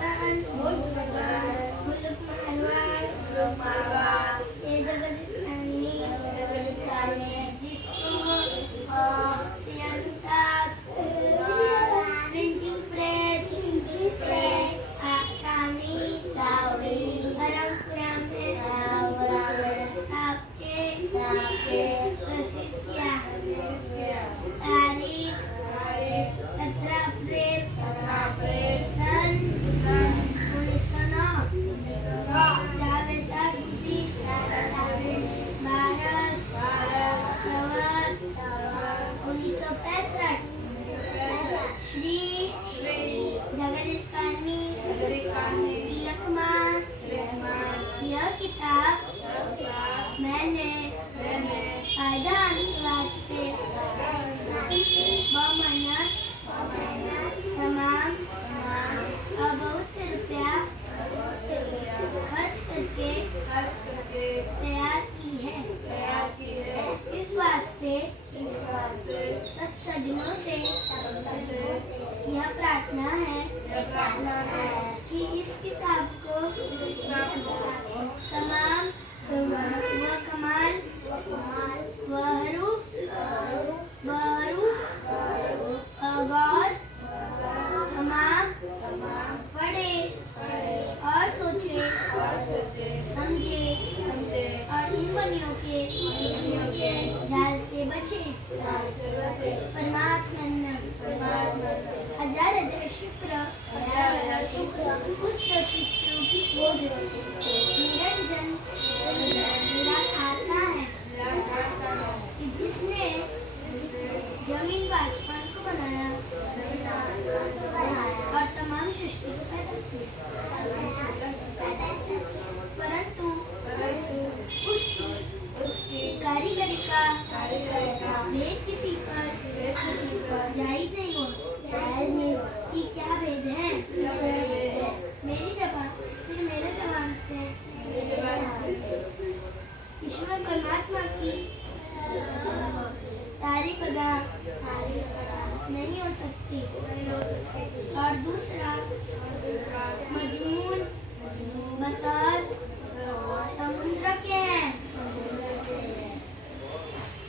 वतन मुल्क मारवाड़ ये जगत जिसको सियंतास प्रिंटिंग प्रेस सावनी परमपुरा में आपके प्रसिद्ध किया। तारीख 17 अप्रैल सन 1909 जावेसा गुदी 1965 श्री जगदीकानी तिलकमास यह किताब मैंने फायदा के वास्ते मेहनत तमाम और बहुत से रुपया खर्च करके तैयार की है। इस वास्ते सब सज्जनों से यह प्रार्थना है कि इस किताब को तमाम व कमाल व हरूफ गौर तमाम पढ़े और सोचे समझे और इन बनियों के जाल से बचे। परमात्मा हजार हजार शुक्र उस निरंजन मेरा खाता है कि जिसने जमीन व आसमान को बनाया और तमाम सृष्टि को पैदा किया, परंतु उसकी कारीगरी का भेद किसी पर जाहिर नहीं हो कि क्या भेद है। मेरी जबान फिर मेरे जबान से ईश्वर परमात्मा की तारीफ अदा नहीं हो सकती। और दूसरा मजमून बतौर समुद्र के हैं।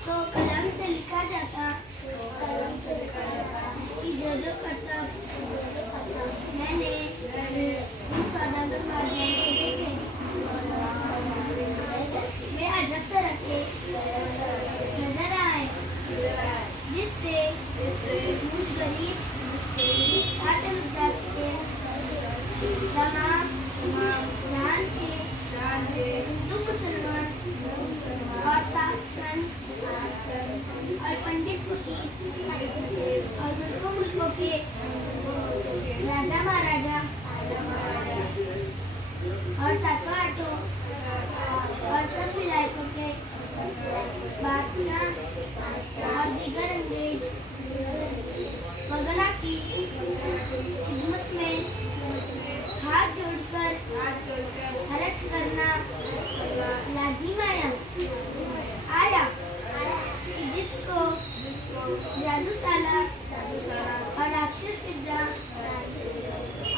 सो कलम से लिखा जाता कि जो करता मैंने उन सौदागर माध्यम से देखे वे अजब तरह के नजर आए, जिससे मुझ गरीब के तमाम जान के हिंदू मुसलमान और साक्सन और पंडित और मुल्कों के राजा महाराजा और सातों आठों और सब विलायतों के बादशाह और दीगर अंग्रेज वगैरह की खिदमत में हाथ जोड़कर खर्च करना लाजिम आया कि जिसको जादूशाला और राक्षस विद्या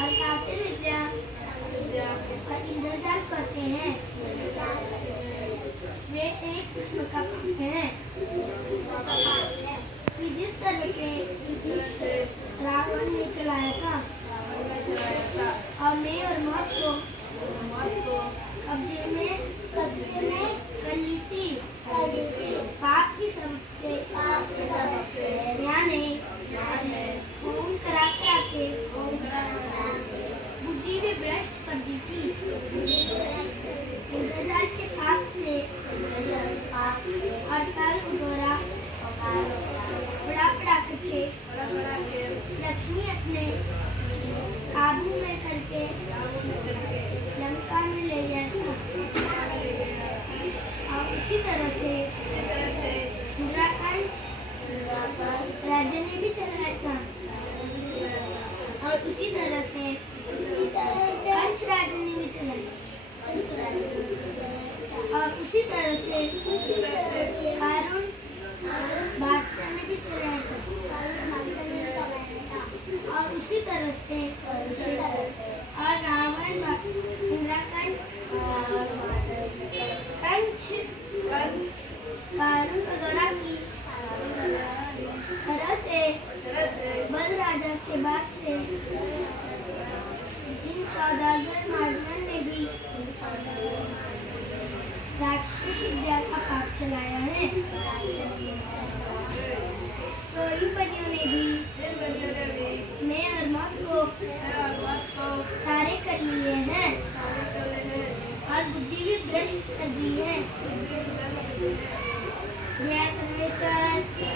और काफिर विद्या और इंद्रजाल कहते हैं, वे एक किस्म का पाप है कि जिस तरह से रावण ने चलाया था और मैं और मौत को कब्जे में कर ली थी पाप की सबसे यानी खून करा के बुद्धि भी भ्रष्ट कर दी थी। इंद्रजाल के पाप से हड़ताल उधोरा बड़ा करके लक्ष्मी अपने काबू में करके लंका में ले गया था। और उसी तरह से राज्य ने भी चलाया था और उसी तरह से कंस राज्य ने भी चलाया। सौदागर महाजन ने भी राक्षस विद्या का पाप चलाया है। सोई परियों ने भी मैं और मौत को सारे कर लिए हैं और बुद्धि भी भ्रष्ट कर दी है। जय परमेश्वर।